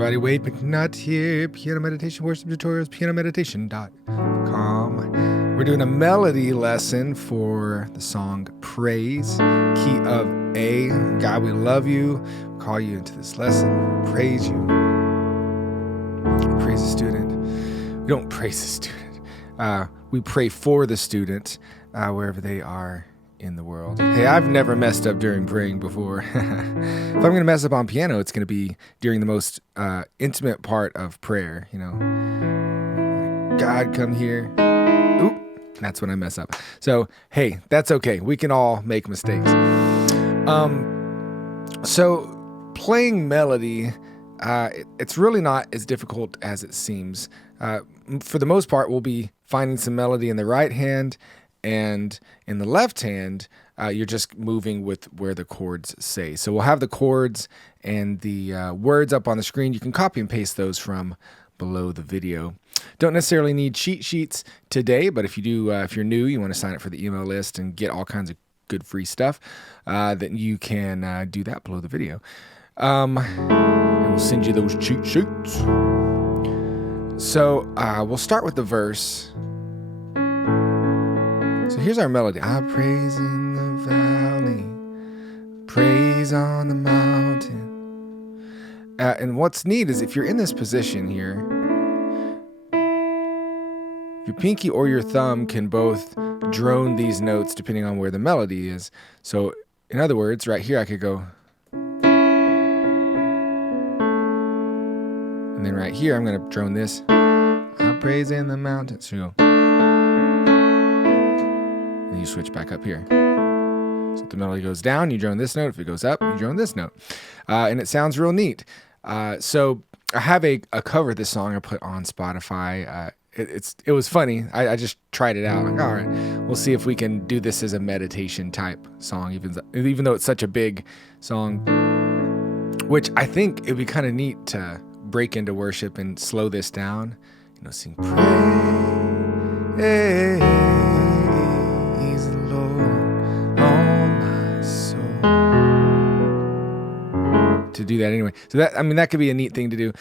everybody, Wade McNutt here, Piano Meditation Worship Tutorials, pianomeditation.com. We're doing a melody lesson for the song Praise, key of A. God, we love you. We'll call you into this lesson. We praise you. We praise the student. We don't praise the student. We pray for the student wherever they are in the world. Hey, I've never messed up during praying before. If I'm going to mess up on piano, it's going to be during the most intimate part of prayer, you know. God, come here. Oop, that's when I mess up. So, hey, that's okay. We can all make mistakes. So playing melody, it's really not as difficult as it seems. For the most part, we'll be finding some melody in the right hand, and in the left hand, you're just moving with where the chords say. So we'll have the chords and the words up on the screen. You can copy and paste those from below the video. Don't necessarily need cheat sheets today, but if you do, if you're new, you want to sign up for the email list and get all kinds of good free stuff, then you can do that below the video. And we'll send you those cheat sheets. So we'll start with the verse. So here's our melody. I praise in the valley, praise on the mountain. And what's neat is if you're in this position here, your pinky or your thumb can both drone these notes depending on where the melody is. So in other words, right here I could go, and then right here I'm going to drone this. I praise in the mountains. So you go. And you switch back up here. So if the melody goes down, you drone this note. If it goes up, you drone this note. And it sounds real neat. So I have a cover of this song I put on Spotify. It was funny. I just tried it out. Like, all right, we'll see if we can do this as a meditation type song, even though it's such a big song, which I think it'd be kind of neat to break into worship and slow this down. You know, sing praise the Lord, all my soul. To do that anyway. So that could be a neat thing to do.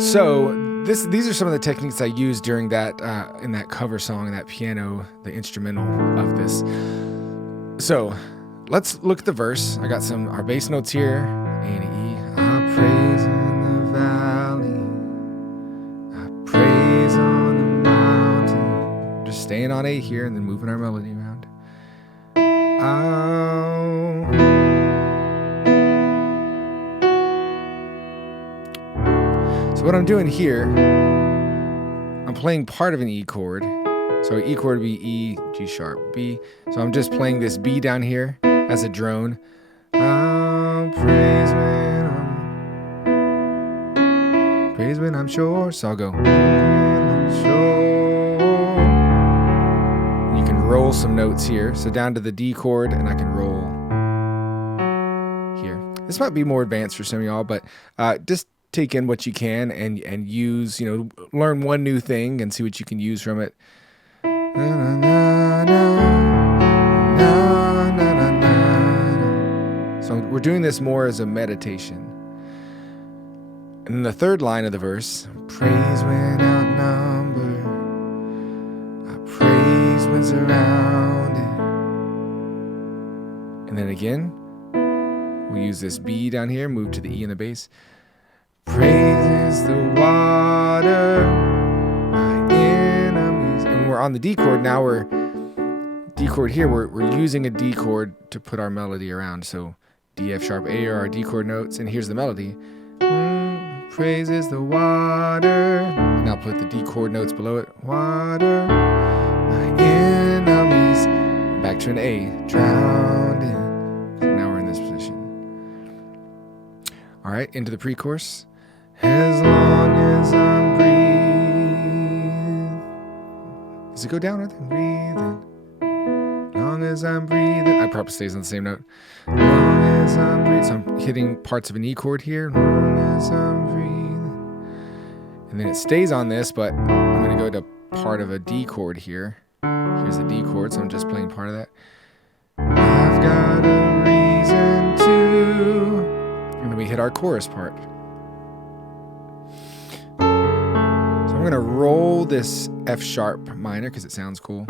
So these are some of the techniques I used during that in that cover song, that piano, the instrumental of this. So let's look at the verse. I got our bass notes here. A and E. I praise in the valley. I praise on the mountain. Just staying on A here and then moving our melody around. So what I'm doing here, I'm playing part of an E chord. So E chord would be E, G sharp, B. So I'm just playing this B down here as a drone. I'll praise when I'm sure. So I'll go, when I'm sure. You can roll some notes here. So down to the D chord, and I can roll here. This might be more advanced for some of y'all, but just take in what you can and use, learn one new thing and see what you can use from it. So we're doing this more as a meditation. And then the third line of the verse, praise when outnumbered, I praise when surrounded. And then again, we'll use this B down here, move to the E in the bass. Praise is the water, my enemies. And we're on the D chord now. We're using a D chord to put our melody around. So D, F sharp, A are our D chord notes, and here's the melody. Praise is the water. Now put the D chord notes below it. Water, my enemies. Back to an A, drowned in. So now we're in this position. All right, into the pre-chorus. As long as I'm breathing. Does it go down with breathing? As long as I'm breathing. I probably stays on the same note. As long as I'm breathing. So I'm hitting parts of an E chord here. As long as I'm breathing. And then it stays on this, but I'm going to go to part of a D chord here. Here's the D chord, so I'm just playing part of that. I've got a reason to. And then we hit our chorus part. going to roll this F sharp minor because it sounds cool.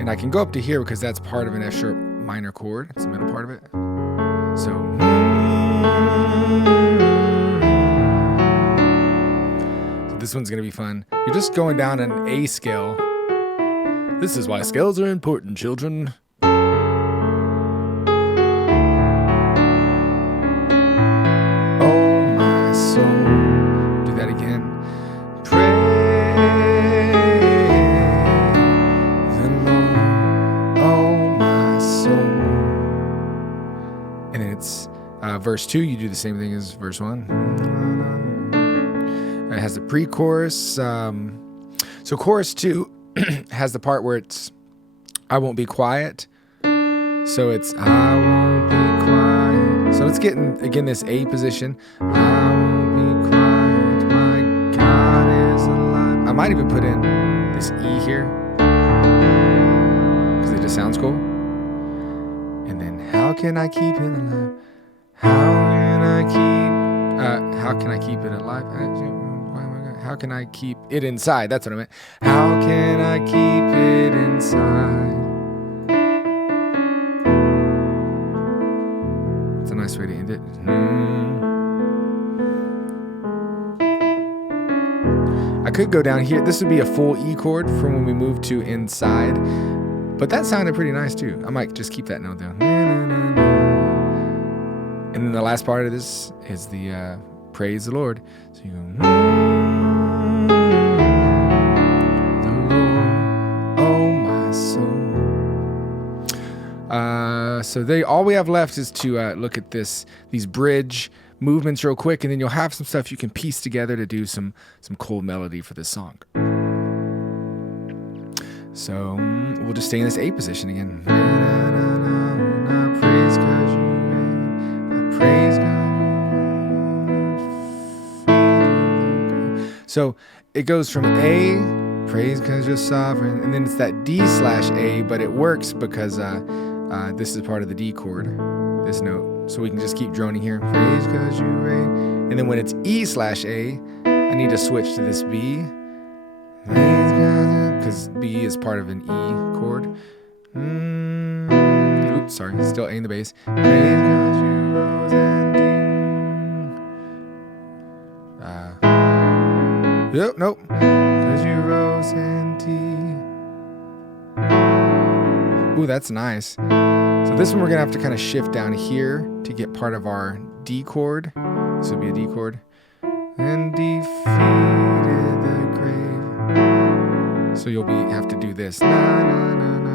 And I can go up to here because that's part of an F sharp minor chord. It's the middle part of it. So this one's going to be fun. You're just going down an A scale. This is why scales are important, children. Oh, my soul. Do that again. Praise the Lord, oh, my soul. And then it's verse 2. You do the same thing as verse 1. It has the pre-chorus. So chorus 2 has the part where it's I won't be quiet. So it's I won't be quiet. So let's get in, again, this A position. I won't be quiet. My God is alive. I might even put in this E here because it just sounds cool. And then how can I keep it alive? How can I keep it alive? How can I keep it inside? That's what I meant. How can I keep it inside? It's a nice way to end it. I could go down here. This would be a full E chord from when we move to inside. But that sounded pretty nice too. I might just keep that note though. And then the last part of this is the praise the Lord. So you go. So all we have left is to look at these bridge movements real quick, and then you'll have some stuff you can piece together to do some cool melody for this song. So we'll just stay in this A position again. I praise 'cause you reign. I praise 'cause you. So it goes from A, praise 'cause you're sovereign, and then it's that D/A, but it works because this is part of the D chord, this note. So we can just keep droning here. Praise 'cause you reign. And then when it's E/A, I need to switch to this B. Because B is part of an E chord. Oops, sorry, still A in the bass. Praise 'cause you rose and nope. 'Cause you rose and ooh, that's nice. So this one we're gonna have to kind of shift down here to get part of our D chord. This would be a D chord. And defeated the grave. So you'll have to do this. Na, na, na, na.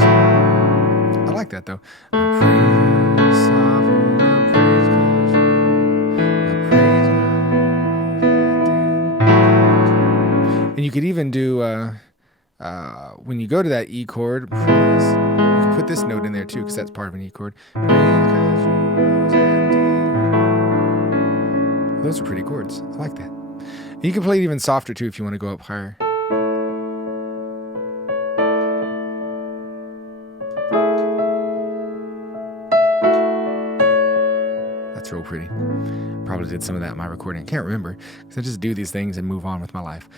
So, I like that though. I praise sovereign, I praise God, and you could even do when you go to that E chord, praise, you can put this note in there too, because that's part of an E chord. Those are pretty chords. I like that. And you can play it even softer too if you want to go up higher. That's real pretty. Probably did some of that in my recording. I can't remember because I just do these things and move on with my life.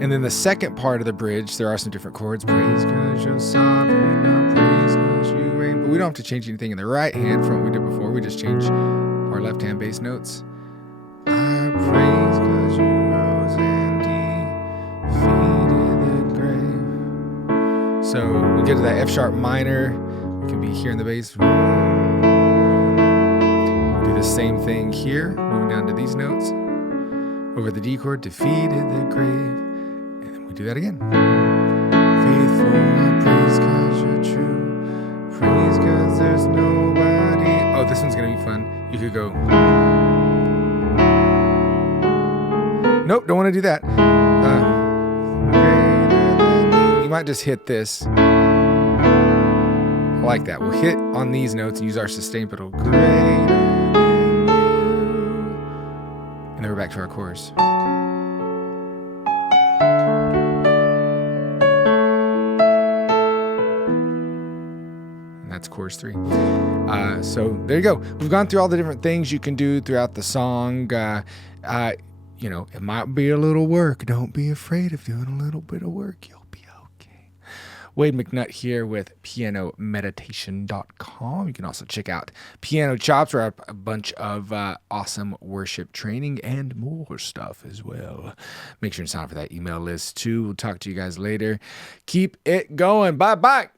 And then the second part of the bridge, there are some different chords. Praise 'cause you're sovereign, I praise 'cause you reign. But we don't have to change anything in the right hand from what we did before. We just change our left hand bass notes. I praise 'cause you rose and defeated the grave. So we get to that F sharp minor. We can be here in the bass. We'll do the same thing here, moving down to these notes. Over the D chord, defeated the grave. We do that again. Faithful, I praise 'cause you're true. Praise 'cause there's nobody. Oh, this one's gonna be fun. You could go. Nope, don't want to do that. You might just hit this. I like that. We'll hit on these notes and use our sustain pedal. Greater than you. And then we're back to our chorus. And that's chorus 3. So there you go. We've gone through all the different things you can do throughout the song. It might be a little work. Don't be afraid of doing a little bit of work. You'll be okay. Wade McNutt here with pianomeditation.com. You can also check out Piano Chops, where I have a bunch of awesome worship training and more stuff as well. Make sure to sign up for that email list too. We'll talk to you guys later. Keep it going. Bye-bye.